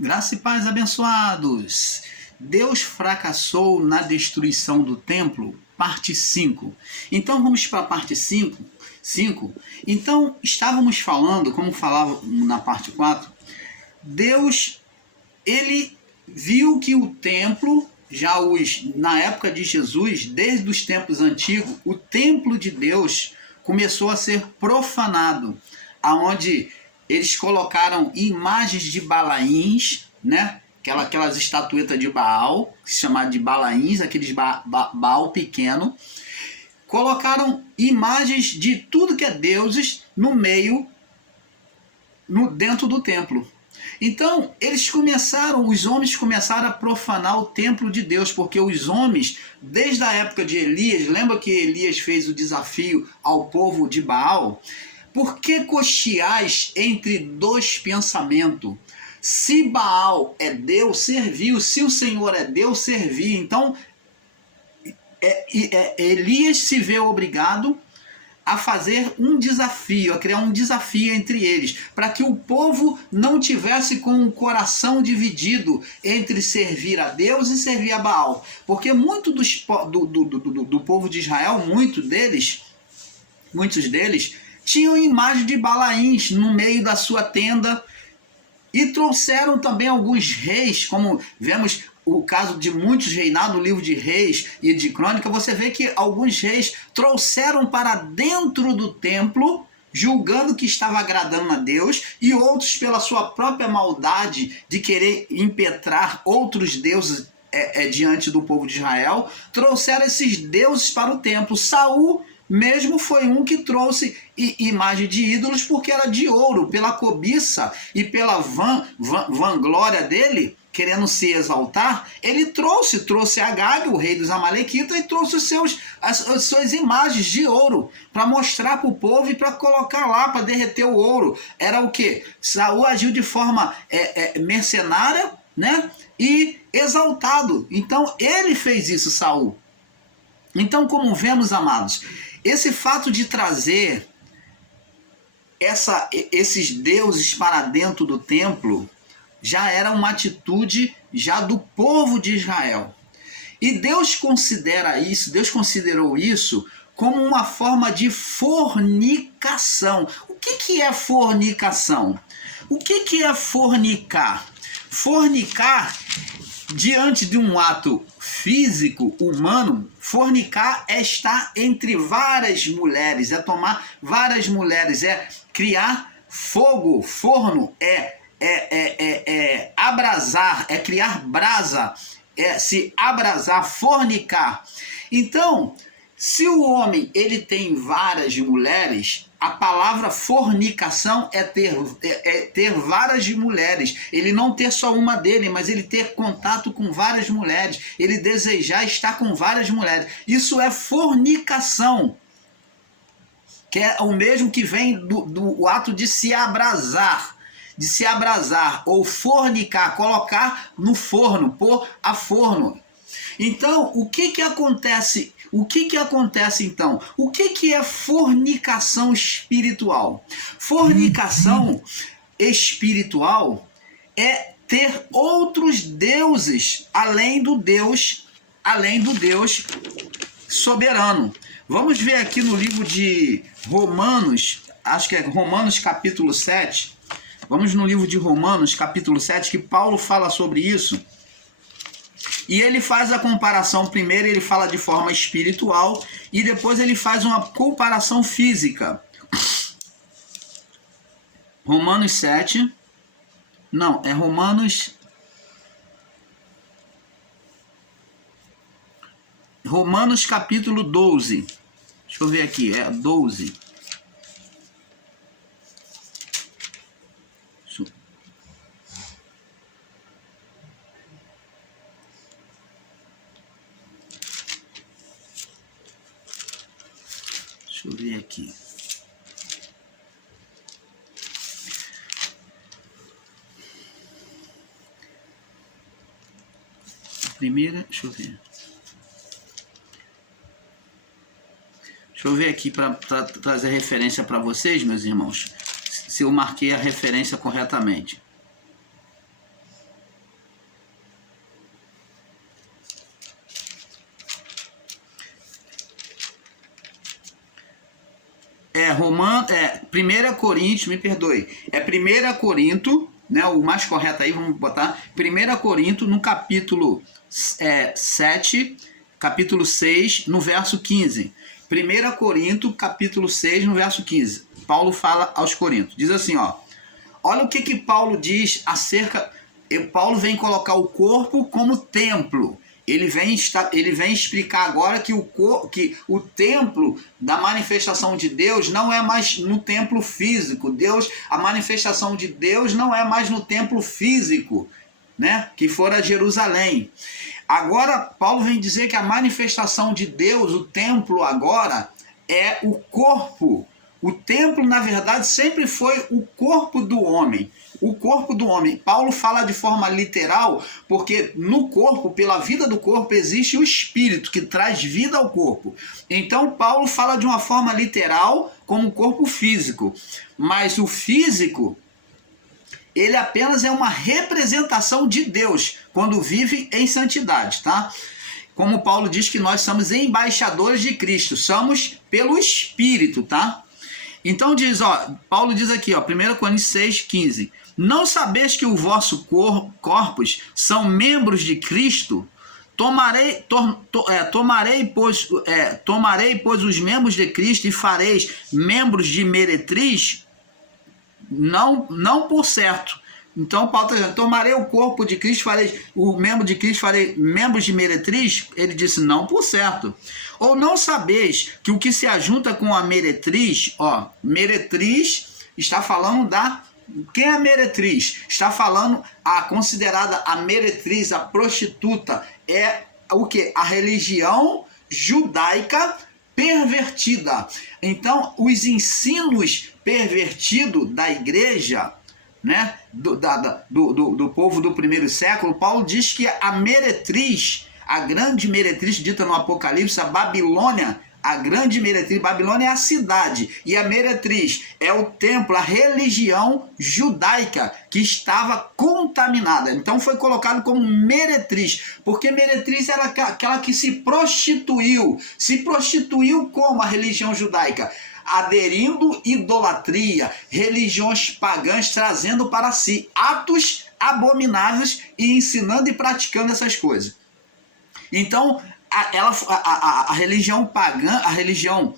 Graça e paz, abençoados. Deus fracassou na destruição do templo, parte 5. Então vamos para a parte 5. Então estávamos falando, como falava na parte 4, Deus, ele viu que o templo, na época de Jesus, desde os tempos antigos, o templo de Deus começou a ser profanado, aonde eles colocaram imagens de Balaíns, né? Aquelas estatuetas de Baal, que se chamavam de Balaíns, aqueles Baal pequeno. Colocaram imagens de tudo que é deuses no meio, dentro do templo. Então, os homens começaram a profanar o templo de Deus, porque os homens, desde a época de Elias, lembra que Elias fez o desafio ao povo de Baal? Por que cocheais entre dois pensamentos? Se Baal é Deus, serviu. Se o Senhor é Deus, serviu. Então, Elias se vê obrigado a fazer um desafio, a criar um desafio entre eles, para que o povo não tivesse com o coração dividido entre servir a Deus e servir a Baal. Porque muito do povo de Israel, muitos deles tinham imagem de Balaíns no meio da sua tenda, e trouxeram também alguns reis, como vemos o caso de muitos reinados no livro de Reis e de Crônica. Você vê que alguns reis trouxeram para dentro do templo, julgando que estava agradando a Deus, e outros, pela sua própria maldade de querer impetrar outros deuses diante do povo de Israel, trouxeram esses deuses para o templo. Saul mesmo foi um que trouxe imagem de ídolos, porque era de ouro, pela cobiça e pela vanglória dele, querendo se exaltar. Ele trouxe Agag, o rei dos Amalequitas, e trouxe as suas imagens de ouro para mostrar para o povo e para colocar lá, para derreter o ouro. Era o que? Saul agiu de forma mercenária, né? E exaltado. Então ele fez isso, Saul. Então, como vemos, amados, esse fato de trazer esses deuses para dentro do templo já era uma atitude já do povo de Israel. E Deus considerou isso como uma forma de fornicação. O que é fornicação? O que é fornicar? Fornicar, diante de um ato físico, humano, fornicar é estar entre várias mulheres, é tomar várias mulheres, é criar fogo, forno, abrasar, é criar brasa, é se abrasar, fornicar. Então, se o homem ele tem várias mulheres, a palavra fornicação é ter várias mulheres. Ele não ter só uma dele, mas ele ter contato com várias mulheres. Ele desejar estar com várias mulheres. Isso é fornicação, que é o mesmo que vem do ato de se abrasar. Ou fornicar, colocar no forno, pôr a forno. Então, o que acontece? O que acontece então? O que é fornicação espiritual? Fornicação espiritual é ter outros deuses além do Deus soberano. Vamos ver aqui no livro de Romanos, acho que é Romanos capítulo 7. Vamos no livro de Romanos capítulo 7, que Paulo fala sobre isso. E ele faz a comparação, primeiro ele fala de forma espiritual e depois ele faz uma comparação física. Romanos 7, não, é Romanos capítulo 12, deixa eu ver aqui, é 12. Deixa eu ver aqui. A primeira, deixa eu ver. Deixa eu ver aqui para trazer referência para vocês, meus irmãos, se eu marquei a referência corretamente. 1 Coríntios, me perdoe, é 1 Corinto, né, o mais correto aí, vamos botar, 1 Corinto no capítulo 7, capítulo 6, no verso 15. 1 Corinto, capítulo 6, no verso 15. Paulo fala aos Coríntios, diz assim, ó, olha o que Paulo diz acerca... Paulo vem colocar o corpo como templo. Ele vem explicar agora que o templo da manifestação de Deus não é mais no templo físico. A manifestação de Deus não é mais no templo físico, né? Que fora Jerusalém. Agora, Paulo vem dizer que a manifestação de Deus, o templo agora, é o corpo. O templo, na verdade, sempre foi o corpo do homem. O corpo do homem. Paulo fala de forma literal, porque no corpo, pela vida do corpo, existe o espírito que traz vida ao corpo. Então, Paulo fala de uma forma literal, como o corpo físico. Mas o físico, ele apenas é uma representação de Deus, quando vive em santidade, tá? Como Paulo diz que nós somos embaixadores de Cristo, somos pelo Espírito, tá? Então diz, ó, Paulo diz aqui, ó, 1 Coríntios 6, 15. Não sabeis que o vosso corpos são membros de Cristo? Tomarei, pois, os membros de Cristo e fareis membros de meretriz? Não por certo. Então Paulo está dizendo, tomarei o corpo de Cristo, farei o membro de Cristo, farei membros de meretriz? Ele disse, não por certo. Ou não sabeis que o que se ajunta com a meretriz, ó, meretriz está falando da... Quem é a meretriz? Está falando considerada a meretriz, a prostituta, é o que? A religião judaica pervertida. Então, os ensinos pervertidos da igreja, né, do povo do primeiro século, Paulo diz que a meretriz, a grande meretriz dita no Apocalipse, a Babilônia, a grande meretriz, Babilônia é a cidade, e a meretriz é o templo, a religião judaica que estava contaminada. Então foi colocado como meretriz, porque meretriz era aquela que se prostituiu como a religião judaica, aderindo idolatria, religiões pagãs, trazendo para si atos abomináveis e ensinando e praticando essas coisas. Então, a religião pagã, a religião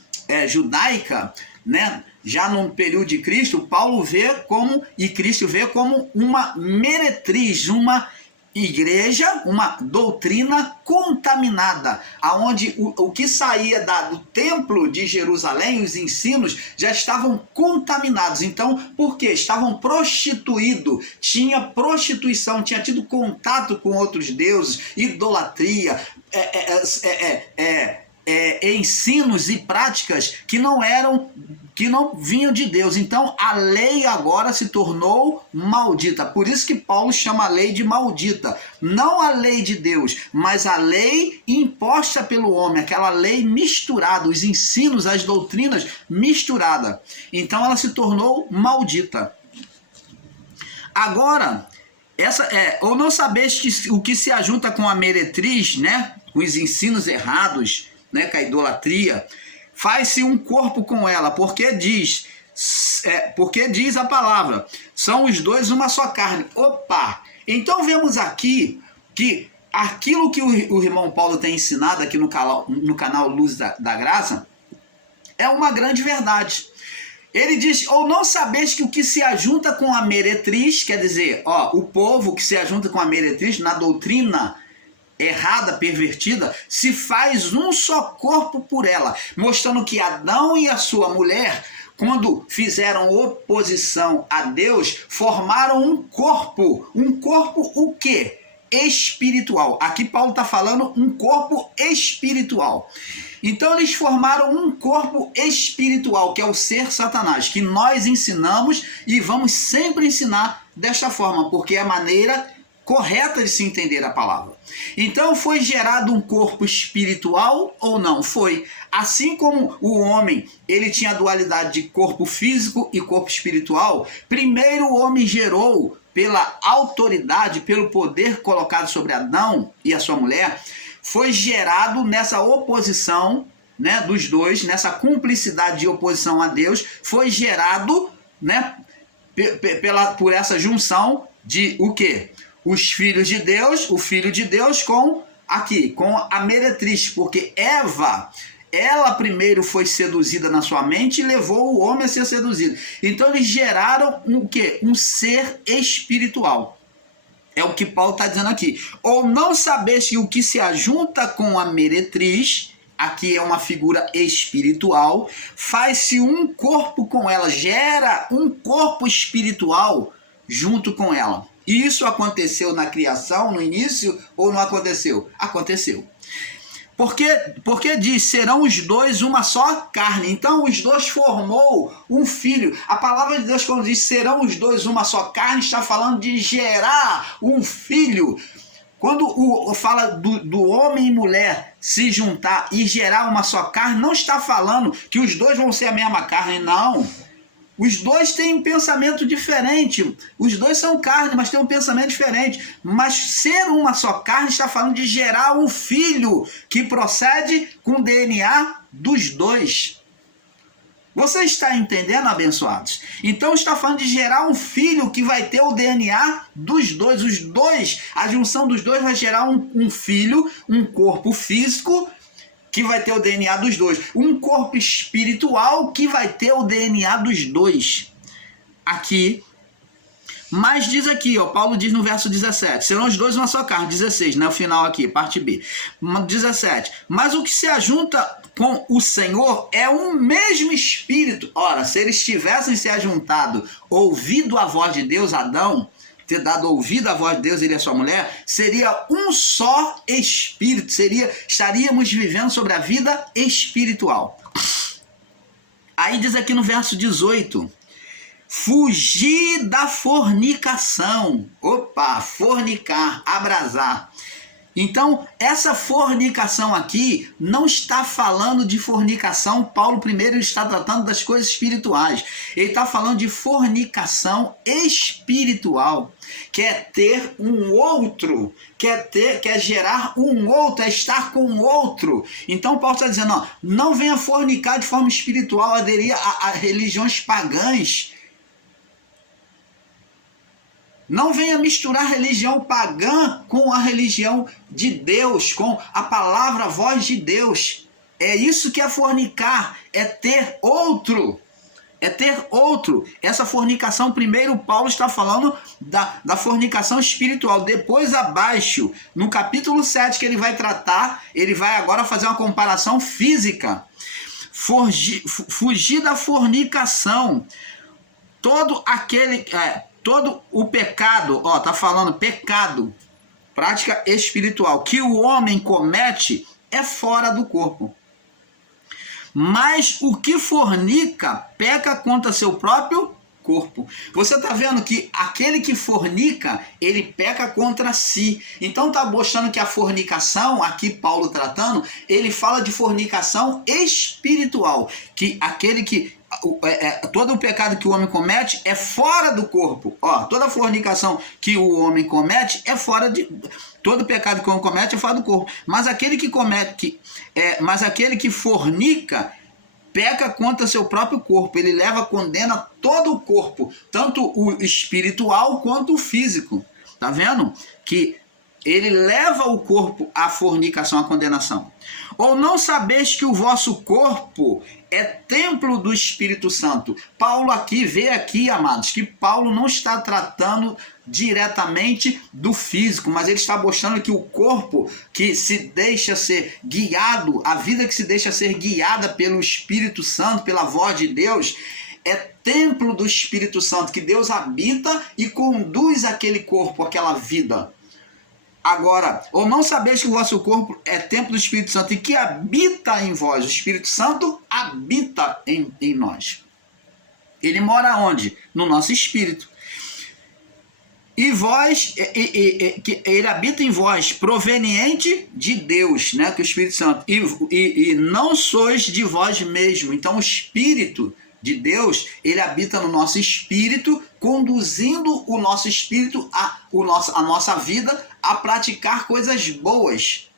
judaica, né, já no período de Cristo, Paulo vê como, e Cristo vê como uma meretriz, uma igreja, uma doutrina contaminada, aonde o que saía do templo de Jerusalém, os ensinos, já estavam contaminados. Então, por quê? Estavam prostituídos, tinha prostituição, tinha tido contato com outros deuses, idolatria, ensinos e práticas que não vinham de Deus. Então a lei agora se tornou maldita. Por isso que Paulo chama a lei de maldita. Não a lei de Deus, mas a lei imposta pelo homem, aquela lei misturada, os ensinos, as doutrinas misturadas. Então ela se tornou maldita. Agora, ou não sabeis que o que se ajunta com a meretriz, né, com os ensinos errados, né, com a idolatria, faz-se um corpo com ela, porque diz a palavra, são os dois uma só carne. Opa! Então vemos aqui que aquilo que o irmão Paulo tem ensinado aqui no canal Luz da Graça é uma grande verdade. Ele diz, ou não sabeis que o que se ajunta com a meretriz, quer dizer, ó, o povo que se ajunta com a meretriz na doutrina errada, pervertida, se faz um só corpo por ela, mostrando que Adão e a sua mulher, quando fizeram oposição a Deus, formaram um corpo o quê? Espiritual. Aqui Paulo está falando um corpo espiritual. Então eles formaram um corpo espiritual, que é o ser Satanás, que nós ensinamos e vamos sempre ensinar desta forma, porque é a maneira correta de se entender a palavra. Então foi gerado um corpo espiritual ou não? Foi. Assim como o homem, ele tinha a dualidade de corpo físico e corpo espiritual, primeiro o homem gerou, pela autoridade, pelo poder colocado sobre Adão e a sua mulher, foi gerado nessa oposição, né, dos dois, nessa cumplicidade de oposição a Deus, foi gerado, né, por essa junção de o quê? Os filhos de Deus, o filho de Deus com a meretriz, porque Eva, ela primeiro foi seduzida na sua mente e levou o homem a ser seduzido. Então eles geraram o quê? Um ser espiritual. É o que Paulo está dizendo aqui. Ou não sabeis que o que se ajunta com a meretriz, aqui é uma figura espiritual, faz-se um corpo com ela, gera um corpo espiritual junto com ela. Isso aconteceu na criação, no início, ou não aconteceu? Aconteceu. Porque diz, serão os dois uma só carne. Então os dois formou um filho. A palavra de Deus, quando diz serão os dois uma só carne, está falando de gerar um filho. Quando fala do homem e mulher se juntar e gerar uma só carne, não está falando que os dois vão ser a mesma carne, não. Os dois têm um pensamento diferente. Os dois são carne, mas têm um pensamento diferente. Mas ser uma só carne está falando de gerar um filho que procede com o DNA dos dois. Você está entendendo, abençoados? Então está falando de gerar um filho que vai ter o DNA dos dois. Os dois, a junção dos dois vai gerar um filho, um corpo físico que vai ter o DNA dos dois. Um corpo espiritual que vai ter o DNA dos dois. Aqui. Mas diz aqui, ó, Paulo diz no verso 17, serão os dois uma só carne, 16, né, o final aqui, parte B. 17, mas o que se ajunta com o Senhor é um mesmo espírito. Ora, se eles tivessem se ajuntado, ouvido a voz de Deus, Adão, ter dado ouvido à voz de Deus, ele e a sua mulher, seria um só espírito, estaríamos vivendo sobre a vida espiritual. Aí diz aqui no verso 18, fugir da fornicação. Opa, fornicar, abrasar. Então, essa fornicação aqui não está falando de fornicação. Paulo primeiro está tratando das coisas espirituais. Ele está falando de fornicação espiritual. Quer ter um outro, quer gerar um outro, é estar com o outro. Então Paulo está dizendo, ó, não venha fornicar de forma espiritual, aderir a religiões pagãs. Não venha misturar religião pagã com a religião de Deus, com a palavra, a voz de Deus. É isso que é fornicar, é ter outro. É ter outro. Essa fornicação, primeiro Paulo está falando da fornicação espiritual. Depois abaixo, no capítulo 7 que ele vai tratar, ele vai agora fazer uma comparação física. Fugir da fornicação. Todo o pecado, ó, tá falando pecado, prática espiritual, que o homem comete é fora do corpo. Mas o que fornica peca contra seu próprio corpo. Você está vendo que aquele que fornica, ele peca contra si. Então está mostrando que a fornicação, aqui Paulo tratando, ele fala de fornicação espiritual, que aquele que todo o pecado que o homem comete é fora do corpo. Ó, toda a fornicação que o homem comete é fora de... Todo pecado que o homem comete é fora do corpo. Mas aquele que fornica peca contra seu próprio corpo. Ele condena todo o corpo, tanto o espiritual quanto o físico. Tá vendo? Que ele leva o corpo à fornicação, à condenação. Ou não sabeis que o vosso corpo é templo do Espírito Santo? Paulo vê aqui, amados, que Paulo não está tratando diretamente do físico, mas ele está mostrando que o corpo que se deixa ser guiado, a vida que se deixa ser guiada pelo Espírito Santo, pela voz de Deus, é templo do Espírito Santo, que Deus habita e conduz aquele corpo, aquela vida. Agora, ou não sabeis que o vosso corpo é templo do Espírito Santo e que habita em vós? O Espírito Santo habita em nós. Ele mora onde? No nosso espírito. E vós, ele habita em vós, proveniente de Deus, né? Que o Espírito Santo. E não sois de vós mesmo. Então o Espírito de Deus, ele habita no nosso espírito, conduzindo o nosso espírito, a nossa vida, a praticar coisas boas.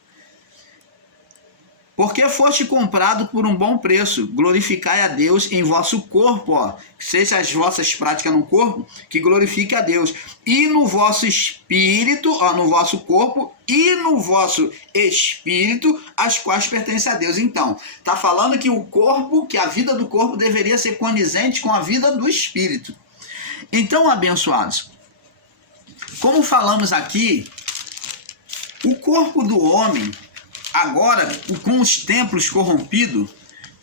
Porque foste comprado por um bom preço, glorificai a Deus em vosso corpo, ó. Seja as vossas práticas no corpo, que glorifique a Deus. E no vosso espírito, ó, no vosso corpo, e no vosso espírito, as quais pertencem a Deus. Então, está falando que o corpo, que a vida do corpo deveria ser condizente com a vida do espírito. Então, abençoados, como falamos aqui, o corpo do homem, agora, com os templos corrompidos,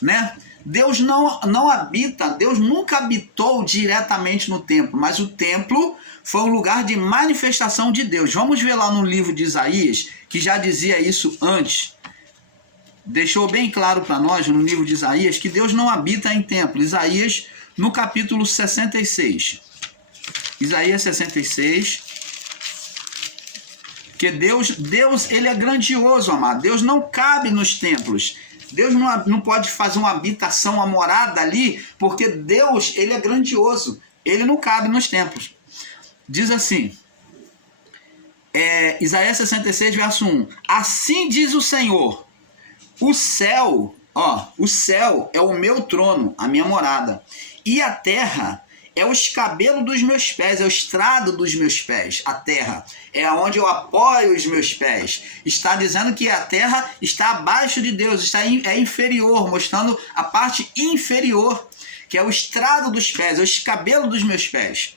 né? Deus não habita, Deus nunca habitou diretamente no templo, mas o templo foi um lugar de manifestação de Deus. Vamos ver lá no livro de Isaías, que já dizia isso antes. Deixou bem claro para nós, no livro de Isaías, que Deus não habita em templo. Isaías, no capítulo 66. Isaías 66. Porque Deus, ele é grandioso, amado. Deus não cabe nos templos. Deus não pode fazer uma habitação, uma morada ali, porque Deus, ele é grandioso. Ele não cabe nos templos. Diz assim, Isaías 66, verso 1. Assim diz o Senhor, o céu é o meu trono, a minha morada, e a terra é o escabelo dos meus pés, é o estrado dos meus pés. A terra é onde eu apoio os meus pés. Está dizendo que a terra está abaixo de Deus, é inferior, mostrando a parte inferior, que é o estrado dos pés, é o escabelo dos meus pés.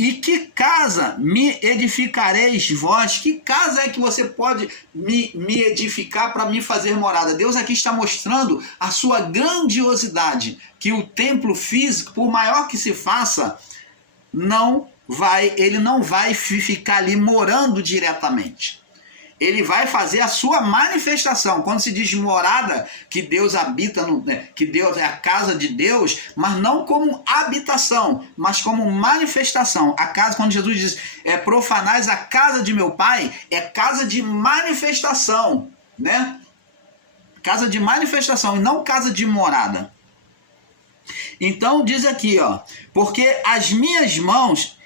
E que casa me edificareis vós? Que casa é que você pode me edificar para me fazer morada? Deus aqui está mostrando a sua grandiosidade, que o templo físico, por maior que se faça, ele não vai ficar ali morando diretamente. Ele vai fazer a sua manifestação. Quando se diz morada, que Deus habita, que Deus é a casa de Deus, mas não como habitação, mas como manifestação. A casa, quando Jesus diz, profanais a casa de meu pai, é casa de manifestação, né? Casa de manifestação e não casa de morada. Então diz aqui, ó, porque as minhas mãos...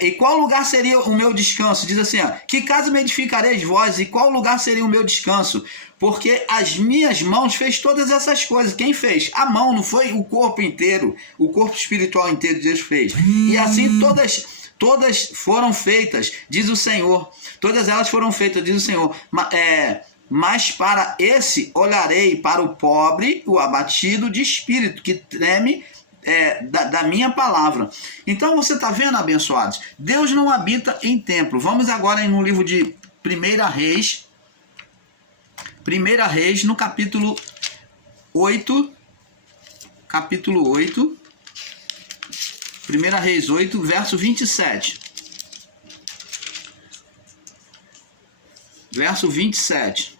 e qual lugar seria o meu descanso? Diz assim, ó, que casa me edificareis vós? E qual lugar seria o meu descanso? Porque as minhas mãos fez todas essas coisas. Quem fez? A mão, não foi o corpo inteiro. O corpo espiritual inteiro Deus fez. E assim todas foram feitas, diz o Senhor. Todas elas foram feitas, diz o Senhor. Mas para esse olharei, para o pobre, o abatido de espírito, que treme da minha palavra. Então você está vendo, abençoados? Deus não habita em templo. Vamos agora no livro de 1 Reis. 1 Reis, no capítulo 8. Capítulo 8. 1 Reis 8, verso 27. Verso 27.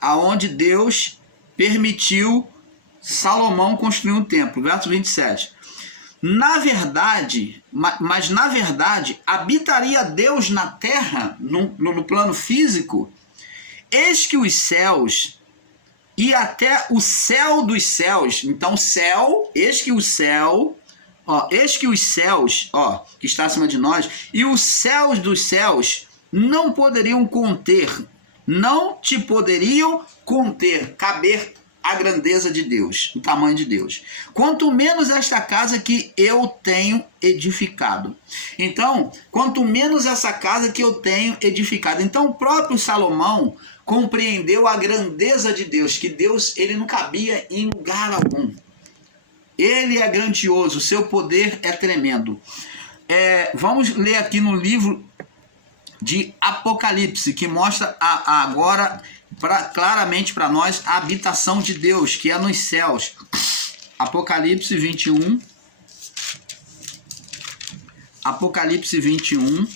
Aonde Deus permitiu Salomão construiu um templo, verso 27. Na verdade, habitaria Deus na terra, no plano físico? Eis que os céus e até o céu dos céus. Então, eis que os céus, que está acima de nós, e os céus dos céus não poderiam conter, não te poderiam conter, caber a grandeza de Deus, o tamanho de Deus. Quanto menos esta casa que eu tenho edificado. Então, quanto menos essa casa que eu tenho edificado. Então, o próprio Salomão compreendeu a grandeza de Deus, que Deus, ele não cabia em lugar algum. Ele é grandioso, o seu poder é tremendo. Vamos ler aqui no livro de Apocalipse, que mostra agora claramente para nós a habitação de Deus, que é nos céus. Apocalipse 21. Apocalipse 21.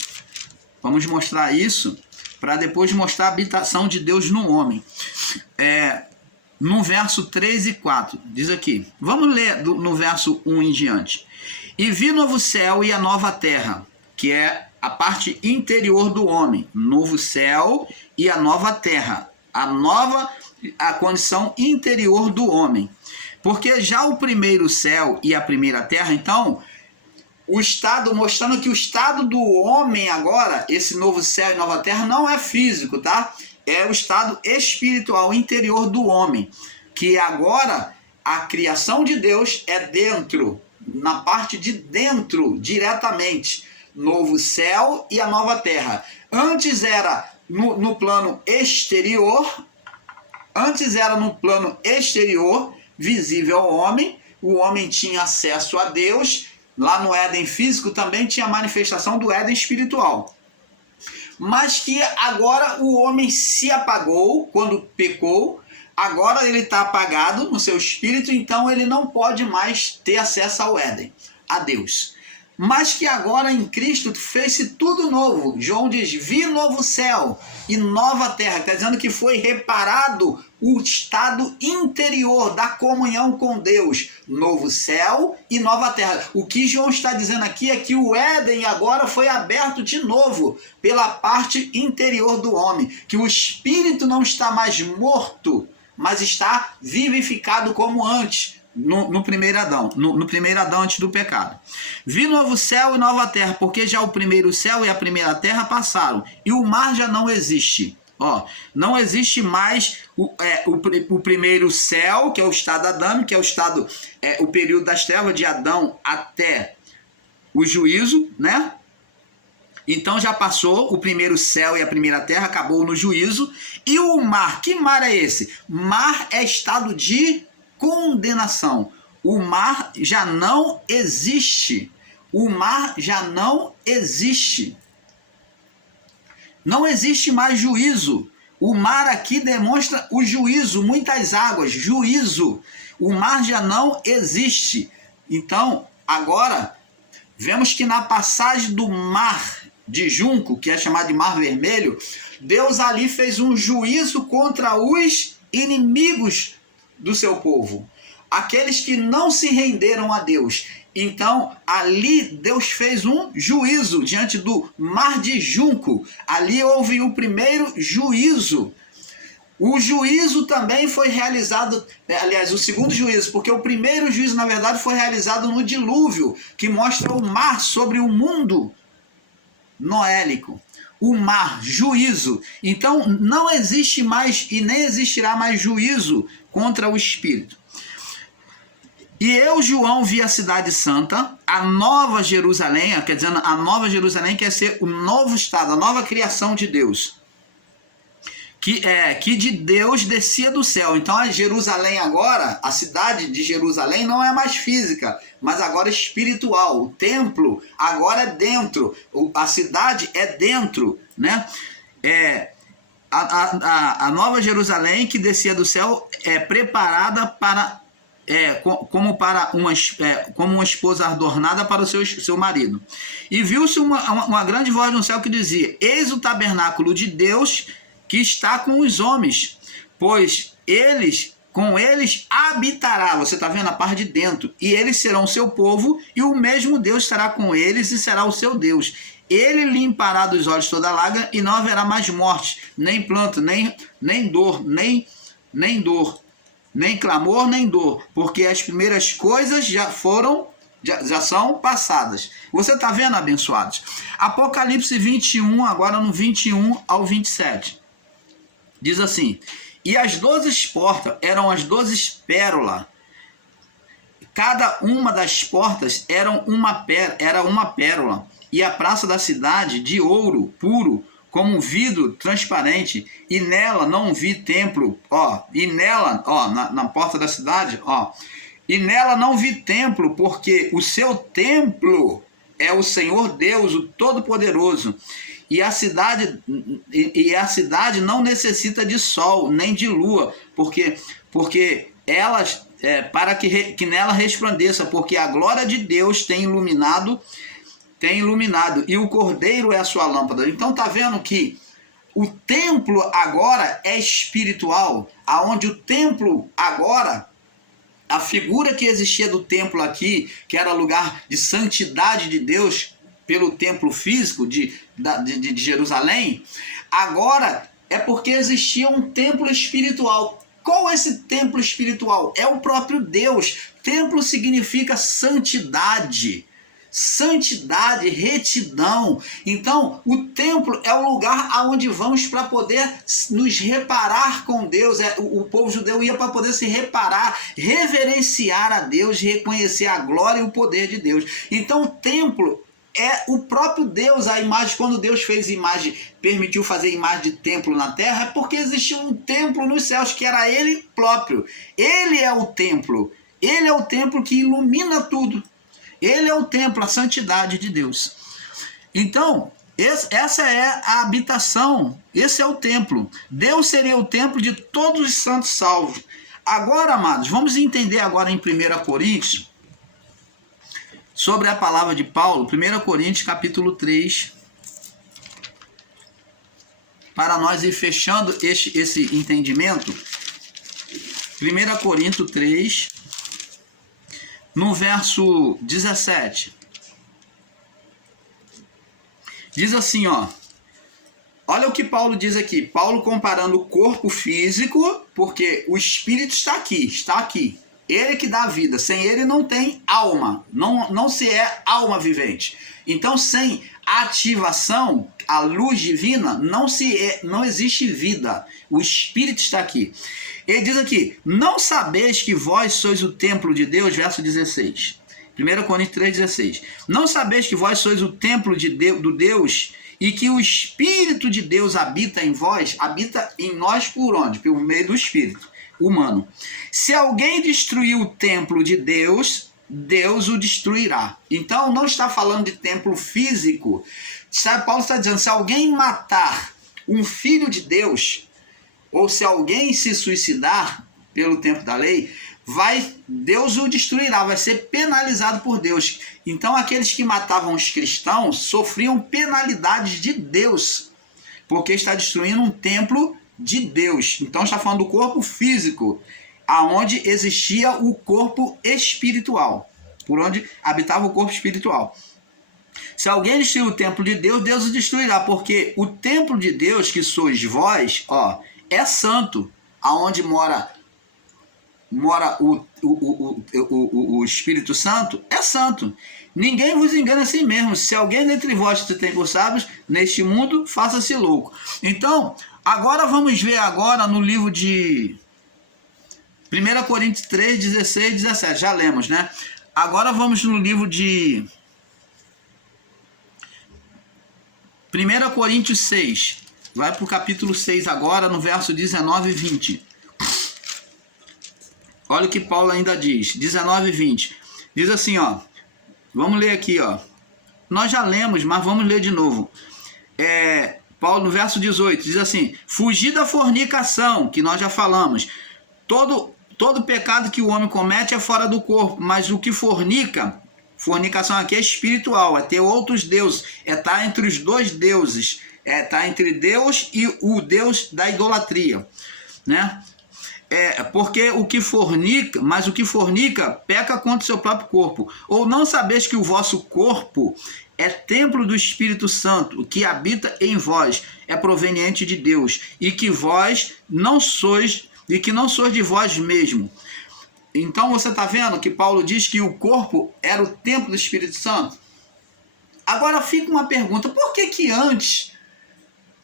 Vamos mostrar isso, para depois mostrar a habitação de Deus no homem. No verso 3 e 4, diz aqui. Vamos ler no verso 1 em diante. E vi novo céu e a nova terra, que é a parte interior do homem. Novo céu e a nova terra. A condição interior do homem. Porque já o primeiro céu e a primeira terra, então, o estado, mostrando que o estado do homem agora, esse novo céu e nova terra, não é físico, tá? é o estado espiritual interior do homem, que agora a criação de Deus é dentro, na parte de dentro, diretamente, novo céu e a nova terra. Antes era no plano exterior, visível ao homem, o homem tinha acesso a Deus, lá no Éden físico também tinha a manifestação do Éden espiritual. Mas que agora o homem se apagou quando pecou, agora ele está apagado no seu espírito, então ele não pode mais ter acesso ao Éden, a Deus. Mas que agora em Cristo fez-se tudo novo. João diz, vi novo céu e nova terra. Está dizendo que foi reparado o estado interior da comunhão com Deus. Novo céu e nova terra. O que João está dizendo aqui é que o Éden agora foi aberto de novo pela parte interior do homem. Que o espírito não está mais morto, mas está vivificado como antes. No primeiro Adão, no primeiro Adão antes do pecado. Vi novo céu e nova terra, porque já o primeiro céu e a primeira terra passaram, e o mar já não existe. Não existe mais o primeiro céu, que é o estado adâmico, que é o estado, o período das trevas de Adão até o juízo, né? Então já passou o primeiro céu e a primeira terra, acabou no juízo. E o mar, que mar é esse? Mar é estado de condenação. O mar já não existe. O mar já não existe. Não existe mais juízo. O mar aqui demonstra o juízo, muitas águas, juízo. O mar já não existe. Então, agora, vemos que na passagem do mar de Junco, que é chamado de Mar Vermelho, Deus ali fez um juízo contra os inimigos do seu povo, aqueles que não se renderam a Deus. Então, ali Deus fez um juízo diante do Mar de Junco. Ali houve o primeiro juízo. O juízo também foi realizado, aliás, o segundo juízo, porque o primeiro juízo, na verdade, foi realizado no dilúvio, que mostra o mar sobre o mundo noélico. O mar, juízo. Então, não existe mais e nem existirá mais juízo contra o espírito. E eu, João, vi a cidade santa, a nova Jerusalém, quer dizer, a nova Jerusalém quer ser o novo estado, a nova criação de Deus, que de Deus descia do céu. Então a Jerusalém agora, a cidade de Jerusalém não é mais física, mas agora espiritual. O templo agora é dentro, a cidade é dentro, né? A nova Jerusalém que descia do céu é preparada para como uma esposa adornada para o seu marido. E viu-se uma grande voz no céu que dizia: eis o tabernáculo de Deus que está com os homens, pois com eles habitará. Você está vendo a parte de dentro. E eles serão seu povo, e o mesmo Deus estará com eles e será o seu Deus. Ele limpará dos olhos toda lágrima, e não haverá mais morte, nem pranto, nem dor, nem clamor, nem dor, porque as primeiras coisas já são passadas. Você está vendo, abençoados? Apocalipse 21, agora no 21 ao 27. Diz assim: e as 12 portas eram as 12 pérolas. Cada uma das portas era uma pérola. E a praça da cidade de ouro puro, como um vidro transparente, e nela não vi templo, na porta da cidade, e nela não vi templo, porque o seu templo é o Senhor Deus, o Todo-Poderoso, e a cidade não necessita de sol, nem de lua, porque elas, para que nela resplandeça, porque a glória de Deus tem iluminado, e o Cordeiro é a sua lâmpada. Então está vendo que o templo agora é espiritual, aonde o templo agora, a figura que existia do templo aqui, que era lugar de santidade de Deus pelo templo físico de Jerusalém, agora é porque existia um templo espiritual. Qual é esse templo espiritual? É o próprio Deus. Templo significa santidade. santidade, retidão. Então, o templo é o lugar aonde vamos para poder nos reparar com Deus. O povo judeu ia para poder se reparar, reverenciar a Deus, reconhecer a glória e o poder de Deus. Então, o templo é o próprio Deus. A imagem, quando Deus fez imagem, permitiu fazer imagem de templo na terra, é porque existia um templo nos céus, que era ele próprio. Ele é o templo. Ele é o templo que ilumina tudo. Ele é o templo, a santidade de Deus. Então, essa é a habitação, esse é o templo. Deus seria o templo de todos os santos salvos. Agora, amados, vamos entender agora em 1 Coríntios, sobre a palavra de Paulo, 1 Coríntios capítulo 3, para nós ir fechando esse entendimento. 1 Coríntios 3, no verso 17. Diz assim, ó. Olha o que Paulo diz aqui. Paulo comparando o corpo físico, porque o espírito está aqui. Ele que dá vida. Sem ele não tem alma. Não se é alma vivente. Então, sem ativação, a luz divina, não existe vida. O espírito está aqui. Ele diz aqui: não sabeis que vós sois o templo de Deus? Verso 16. 1 Coríntios 3,16. Não sabeis que vós sois o templo do Deus e que o Espírito de Deus habita em vós? Habita em nós por onde? Por meio do Espírito humano. Se alguém destruir o templo de Deus, Deus o destruirá. Então não está falando de templo físico. Paulo está dizendo: se alguém matar um filho de Deus, ou se alguém se suicidar pelo tempo da lei, Deus o destruirá, vai ser penalizado por Deus. Então aqueles que matavam os cristãos sofriam penalidades de Deus, porque está destruindo um templo de Deus. Então está falando do corpo físico, aonde existia o corpo espiritual, por onde habitava o corpo espiritual. Se alguém destruir o templo de Deus, Deus o destruirá, porque o templo de Deus, que sois vós, é santo, aonde mora o Espírito Santo, é santo. Ninguém vos engana a si mesmo. Se alguém dentre vós se tem por sábios, neste mundo, faça-se louco. Então, agora vamos ver agora no livro de 1 Coríntios 3, 16 e 17. Já lemos, né? Agora vamos no livro de 1 Coríntios 6. Vai para o capítulo 6 agora, no verso 19 e 20. Olha o que Paulo ainda diz, 19 e 20. Diz assim, ó. Vamos ler aqui, ó. Nós já lemos, mas vamos ler de novo. Paulo, no verso 18, diz assim: fugir da fornicação, que nós já falamos. Todo pecado que o homem comete é fora do corpo, mas o que fornicação aqui é espiritual, é ter outros deuses, é estar entre os dois deuses, é estar entre Deus e o Deus da idolatria, né? Porque o que fornica peca contra o seu próprio corpo. Ou não sabeis que o vosso corpo é templo do Espírito Santo, que habita em vós, é proveniente de Deus, e que não sois de vós mesmo. Então você está vendo que Paulo diz que o corpo era o templo do Espírito Santo? Agora fica uma pergunta: por que antes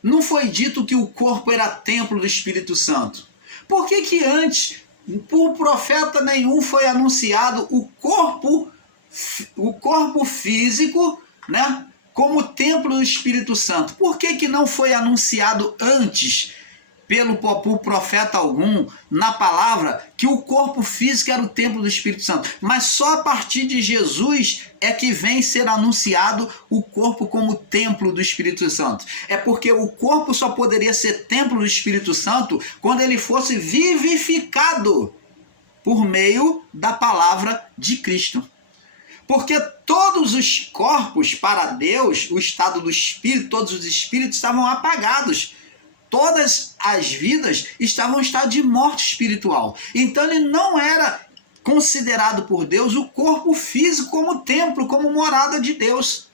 não foi dito que o corpo era templo do Espírito Santo? Por que antes, por profeta nenhum, foi anunciado o corpo físico, né, como templo do Espírito Santo? Por que não foi anunciado antes, por profeta algum, na palavra, que o corpo físico era o templo do Espírito Santo? Mas só a partir de Jesus é que vem ser anunciado o corpo como templo do Espírito Santo. É porque o corpo só poderia ser templo do Espírito Santo quando ele fosse vivificado por meio da palavra de Cristo. Porque todos os corpos para Deus, o estado do Espírito, todos os espíritos estavam apagados. Todas as vidas estavam em estado de morte espiritual. Então ele não era considerado por Deus o corpo físico como templo, como morada de Deus.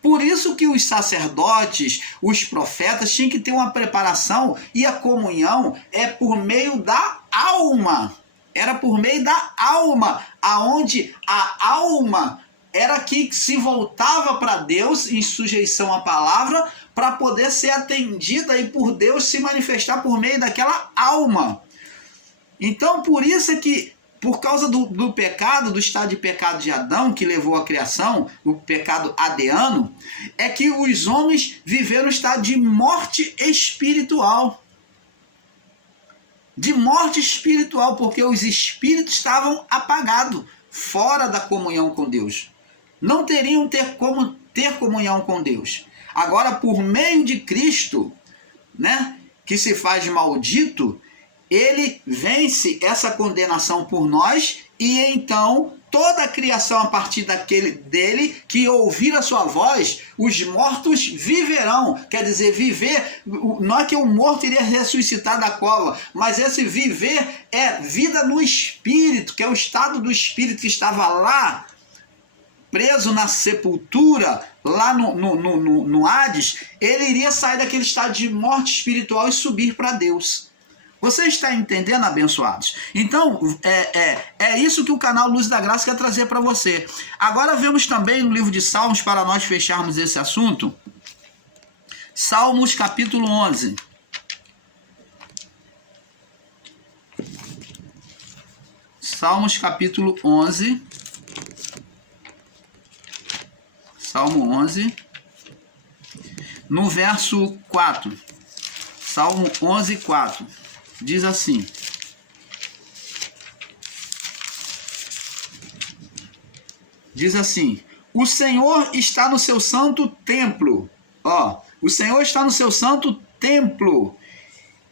Por isso que os sacerdotes, os profetas, tinham que ter uma preparação, e a comunhão é por meio da alma. Era por meio da alma, aonde a alma era que se voltava para Deus em sujeição à palavra para poder ser atendida e por Deus se manifestar por meio daquela alma. Então, por isso é que, por causa do pecado, do estado de pecado de Adão, que levou à criação, o pecado adeano, é que os homens viveram um estado de morte espiritual. De morte espiritual, porque os espíritos estavam apagados, fora da comunhão com Deus. Não teriam como ter comunhão com Deus. Agora, por meio de Cristo, né, que se faz maldito, ele vence essa condenação por nós e então toda a criação a partir dele que ouvir a sua voz, os mortos viverão. Quer dizer, viver, não é que o morto iria ressuscitar da cova, mas esse viver é vida no espírito, que é o estado do espírito que estava lá, preso na sepultura, lá no Hades. Ele iria sair daquele estado de morte espiritual e subir para Deus. Você está entendendo, abençoados? Então, é isso que o canal Luz da Graça quer trazer para você. Agora vemos também no livro de Salmos, para nós fecharmos esse assunto, Salmos capítulo 11. Salmos capítulo 11. Salmo 11, no verso 4. Salmo 11, 4. Diz assim: o Senhor está no seu santo templo. O Senhor está no seu santo templo.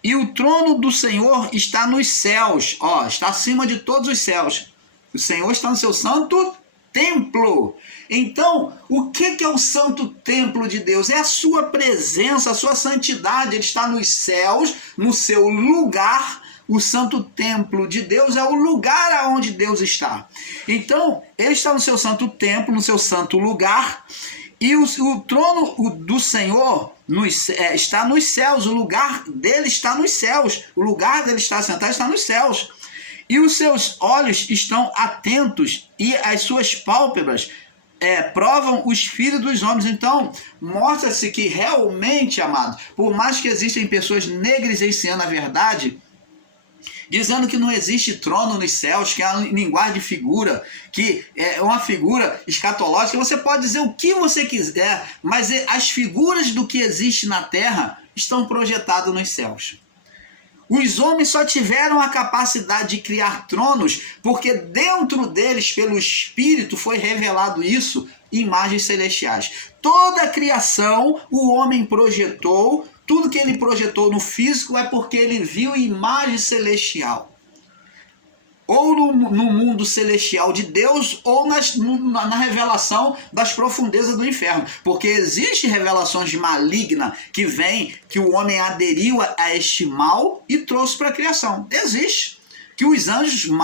E o trono do Senhor está nos céus. Está acima de todos os céus. O Senhor está no seu santo templo. Então, o que é o santo templo de Deus? É a sua presença, a sua santidade. Ele está nos céus, no seu lugar. O santo templo de Deus é o lugar onde Deus está. Então, ele está no seu santo templo, no seu santo lugar. E o trono do Senhor está nos céus. O lugar dele está nos céus. O lugar dele está sentado está nos céus. E os seus olhos estão atentos e as suas pálpebras provam os filhos dos homens. Então, mostra-se que realmente, amado, por mais que existem pessoas negligenciando a verdade, dizendo que não existe trono nos céus, que é uma linguagem de figura, que é uma figura escatológica, você pode dizer o que você quiser, mas as figuras do que existe na terra estão projetadas nos céus. Os homens só tiveram a capacidade de criar tronos porque dentro deles, pelo Espírito, foi revelado isso, imagens celestiais. Toda a criação, o homem projetou, tudo que ele projetou no físico é porque ele viu imagem celestial. Ou no mundo celestial de Deus, ou na revelação das profundezas do inferno. Porque existe revelações malignas que vêm, que o homem aderiu a este mal e trouxe para a criação. Existe. Que os anjos mal